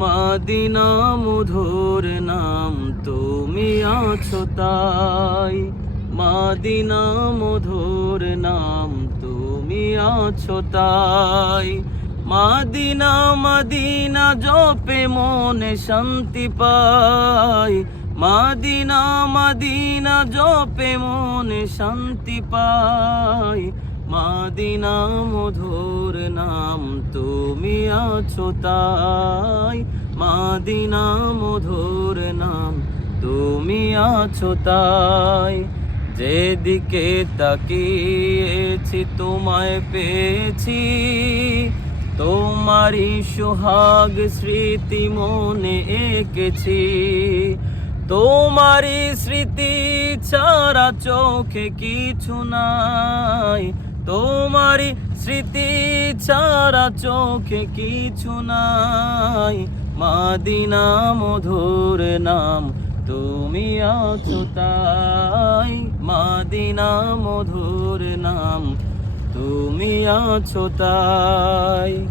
মাদিনা মধুর নাম, তুমি আছো তাই। মাদিনা মধুর নাম, তুমি আছো তাই। মাদিনা মাদিনা জপে মনে শান্তি পাই। মাদিনা মাদিনা জপে মনে শান্তি পাই। মাদিনা মধুর নাম, তুমি আছো তাই। মাদিনা মধুর নাম, তুমি আছো তাই। যেদিকে তাকিয়েছি তোমায় পেয়েছি, তোমারই সোহাগ স্মৃতি মনে এঁকেছি। তোমারই স্মৃতি ছাড়া চোখে কিছু নাই। তোমারই স্মৃতি ছাড়া চোখে কিছু নাই। মাদিনা মধুর নাম, তুমি আছো তাই। মাদিনা মধুর নাম, তুমি আছো তাই।